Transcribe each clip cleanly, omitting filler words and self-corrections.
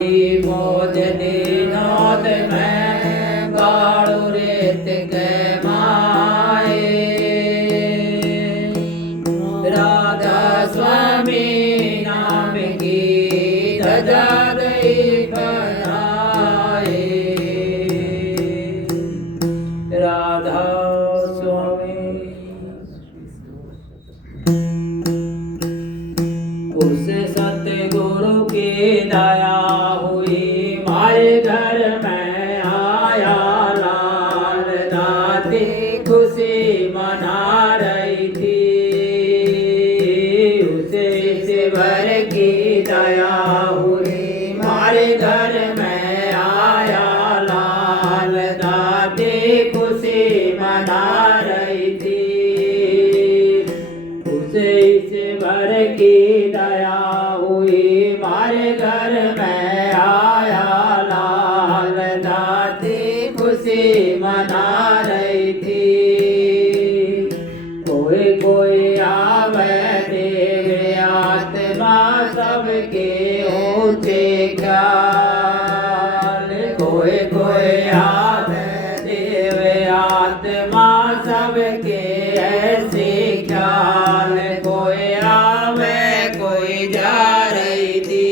मोज दीनोद में गाड़ू रेत के माए राधा स्वामी नाम की धजा दई बनाए राधा स्वामी। उस सतगुरु की दया हुई मारे घर में आया लाल दादी खुशी मना रही थी। उसे ईश्वर की दया हुई मारे घर में आया लाल दादी खुशी मना रही थी। उसे ईश्वर की दया हुई मारे घर में आया लाल दादी खुशी मना रही थी। कोई कोई आवे देव आत्मा सबके ऊंचे ख्याल। कोई कोई आवे देव आत्मा सबके ऐसे ख्याल। कोई आवे कोई जा रही थी।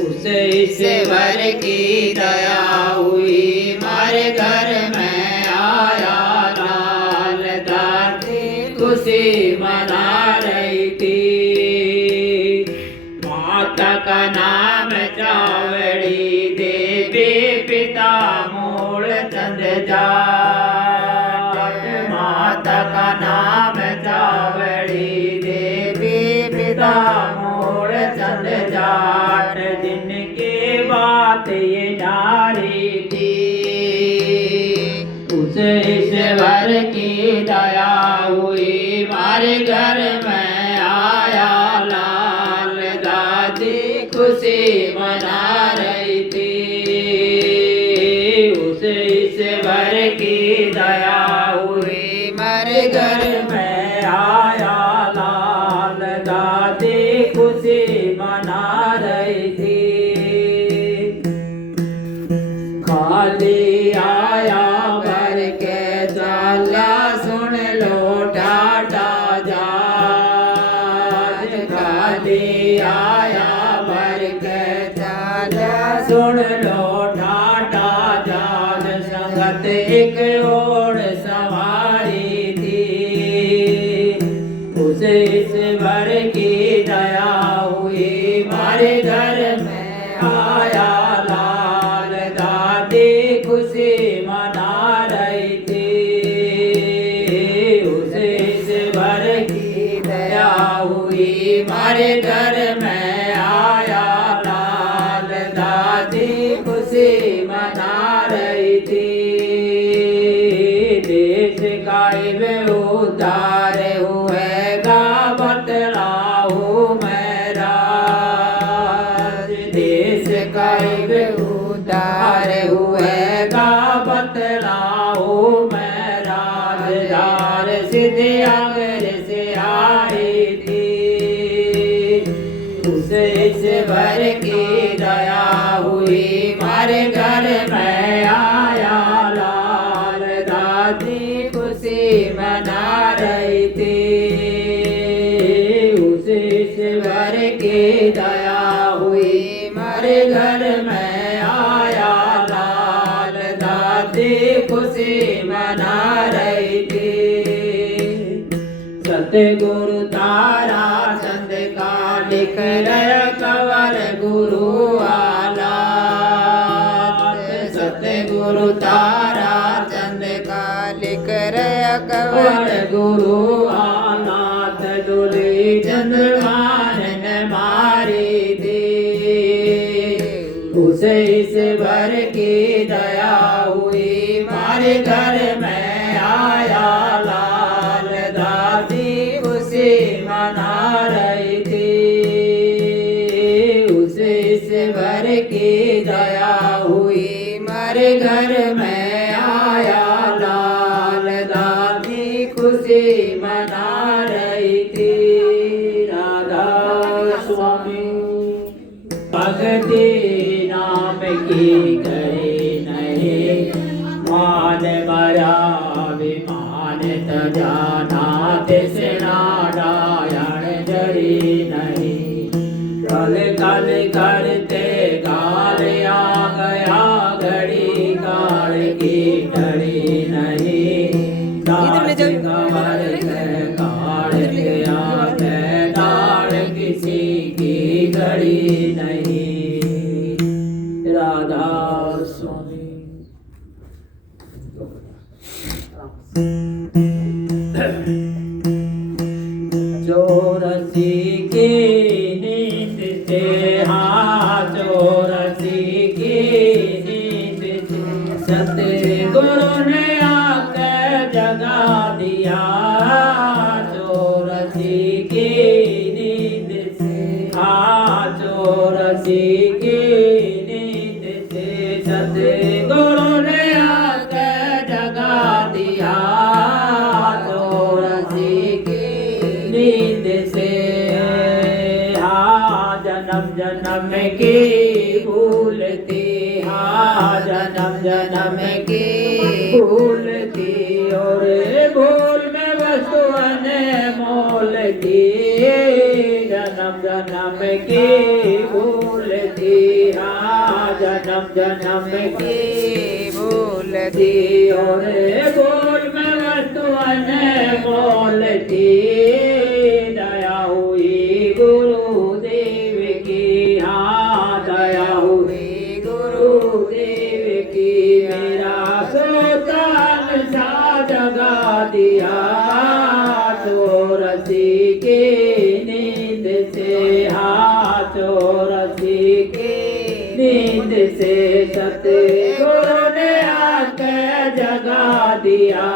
उसे ईश्वर की दया हुई मारे घर में आया लाल दादी खुशी मना रही थी। माता का नाम चावड़ी देवी पिता मूलचंद जाट। माता का नाम चावड़ी देवी पिता मूलचंद जाट। जिनकी बात ये नारी थी। उसे ईश्वर की दया हुई मारे घर में आया लाल दादी खुशी मना रही थी। उसे ईश्वर की दया हुई मारे घर में आया लाल दादी खुशी मना रही थी। खाली आया भर के चाला सुन लो टाटा जाज। खाली आया भर के चाला सुन लो टाटा जाज। संगत एक ओर सवारी थी। उसे ईश्वर की दया हुई मारे घर में आया लाल दादी खुशी मना रही थी। उसे ईश्वर की दया हुई मारे घर में आया लाल दादी खुशी मना रही थी। देश का उद्धार हुएगा बतलाऊ मैं राज। देश का उद्धार हुएगा बतलाऊ मैं राज। धार सीधे आगे से आई थी। उसे ईश्वर की दया हुई मारे घर में आया लाल दादी खुशी मना रही थी। उसे ईश्वर की दया हुई मारे घर में आया लाल दादी खुशी मना रही थी। सतगुरु तारा चंद का लिख रहा कवर गुरु आला। सतगुरु तारा चंद का लिख रहा कवर गुरु आनाथ। डोली चंद्रमान ने मारी दी। उसे ईश्वर की दया हुई मारे घर में आया लाल दादी खुशी मना रही थी। उसे ईश्वर की दया हुई मारे घर में आया लाल दादी खुशी मना रही थी। राधा स्वामी पग भक्ति नाम की करे नहीं, मान माया विमान तजाना तृष्णा नारायण जरी नहीं। कल कल करते काल आ गया, घड़ी काल की टड़ी नहीं। दास कवर काल गया, दाड़ किसी की घड़ी नहीं। राधा स्वामी। चौरसी की नींद से, हाँ चौरसी की नींद से सतगुरु ने आकर जगा दिया। चौरसी की नींद से, हाँ चौरसी की नींद से सतगुरु ने आकर जगा दिया। चौरसी की नींद से, हाँ जन्म जन्म की भूल थी, हाँ जन्म जन्म की भूल थी, और भूल में वस्तु अनमोल थी। जन्म जन्म की भूल थी, हाँ जन्म जन्म की भूल थी, और भूल में वस्तु अनमोल थी। दया हुई गुरुदेव की, हाँ दया हुई गुरुदेव की, मेरा सोतान सा जगा दिया। चौरसी की नींद से, हाँ चौरसी की नींद से सतगुरु ने आकर जगा दिया।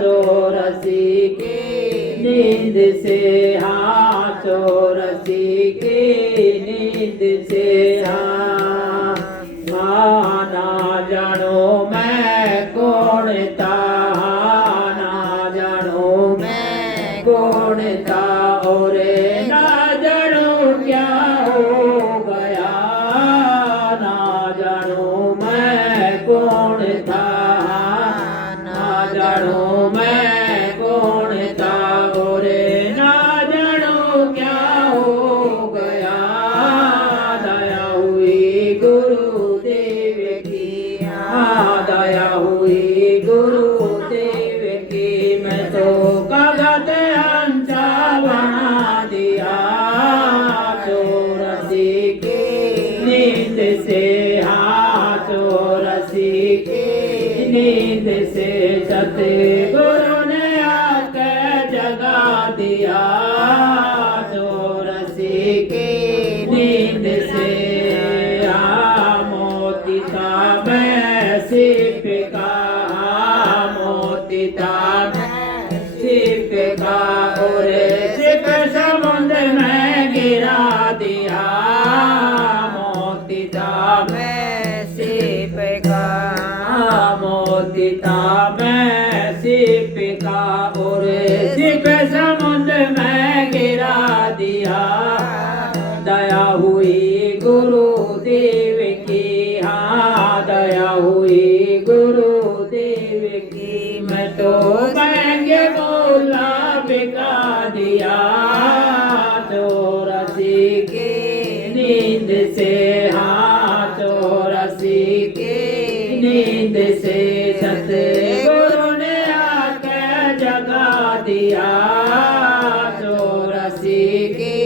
चौरसी की नींद से, हाँ चौरसी की नींद से, हाँ ना जानो मैं कौन था, ना जानो मैं कौन था, और ना जानो क्या हो गया। ना जानो मैं कौन था, ना जानो मैं कौन था, और ना जानो क्या हो गया। दया हुई गुरुदेव की, हाँ दया हुई गुरुदेव की, मैं तो कागज अंचा बना दिया। चौरसी की नींद से, हाँ चौरसी की नींद से सतगुरु ने आकर जगा दिया। चौरसी की नींद से, मोती था मैं सिप का, मोती था मैं सिप का, और सिप समुद्र में गिरा दिया। मोती था मैं सिप का, मोती था मैं सिप का, और सिप समुद्र में गिरा दिया। दया हुई गुरुदेव की, हाँ दया हुई गुरुदेव की, मैं तो महंगे बोला बिका दिया। चौरसी की नींद से, हाँ चौरसी की नींद से सतगुरु ने आकर जगा दिया। चौरसी की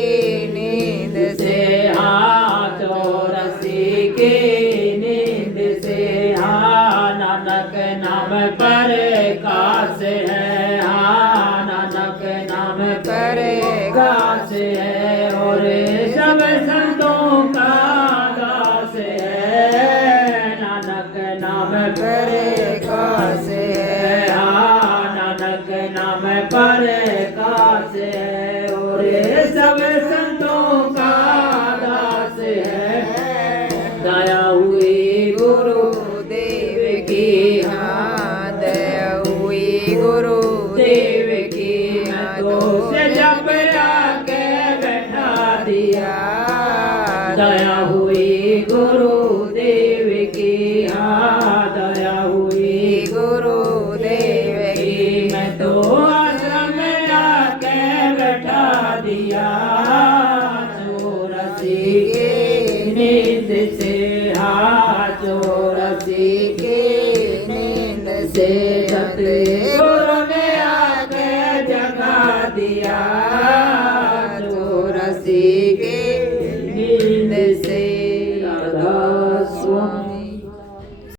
नींद से, हाँ चौरसी की नींद से, हाँ नानक नाम पर काश है, हाँ नानक नाम पर काश है, और सब संतों का दास है। नानक नाम पर काश है, हाँ नानक नाम पर काश है, और सब संतों का दास है। दया हुई गुरुदेव की, हाँ दया हुई गुरुदेव की, मैं तो से जब आके बैठा दिया। दया हुई गुरुदेव की, दया हुई गुरुदेव की। मैं तो आश्रम में आके बैठा दिया, चौरसी के नींद से, चौरसी के नींद से से सतगुरु ने आके जगा दिया,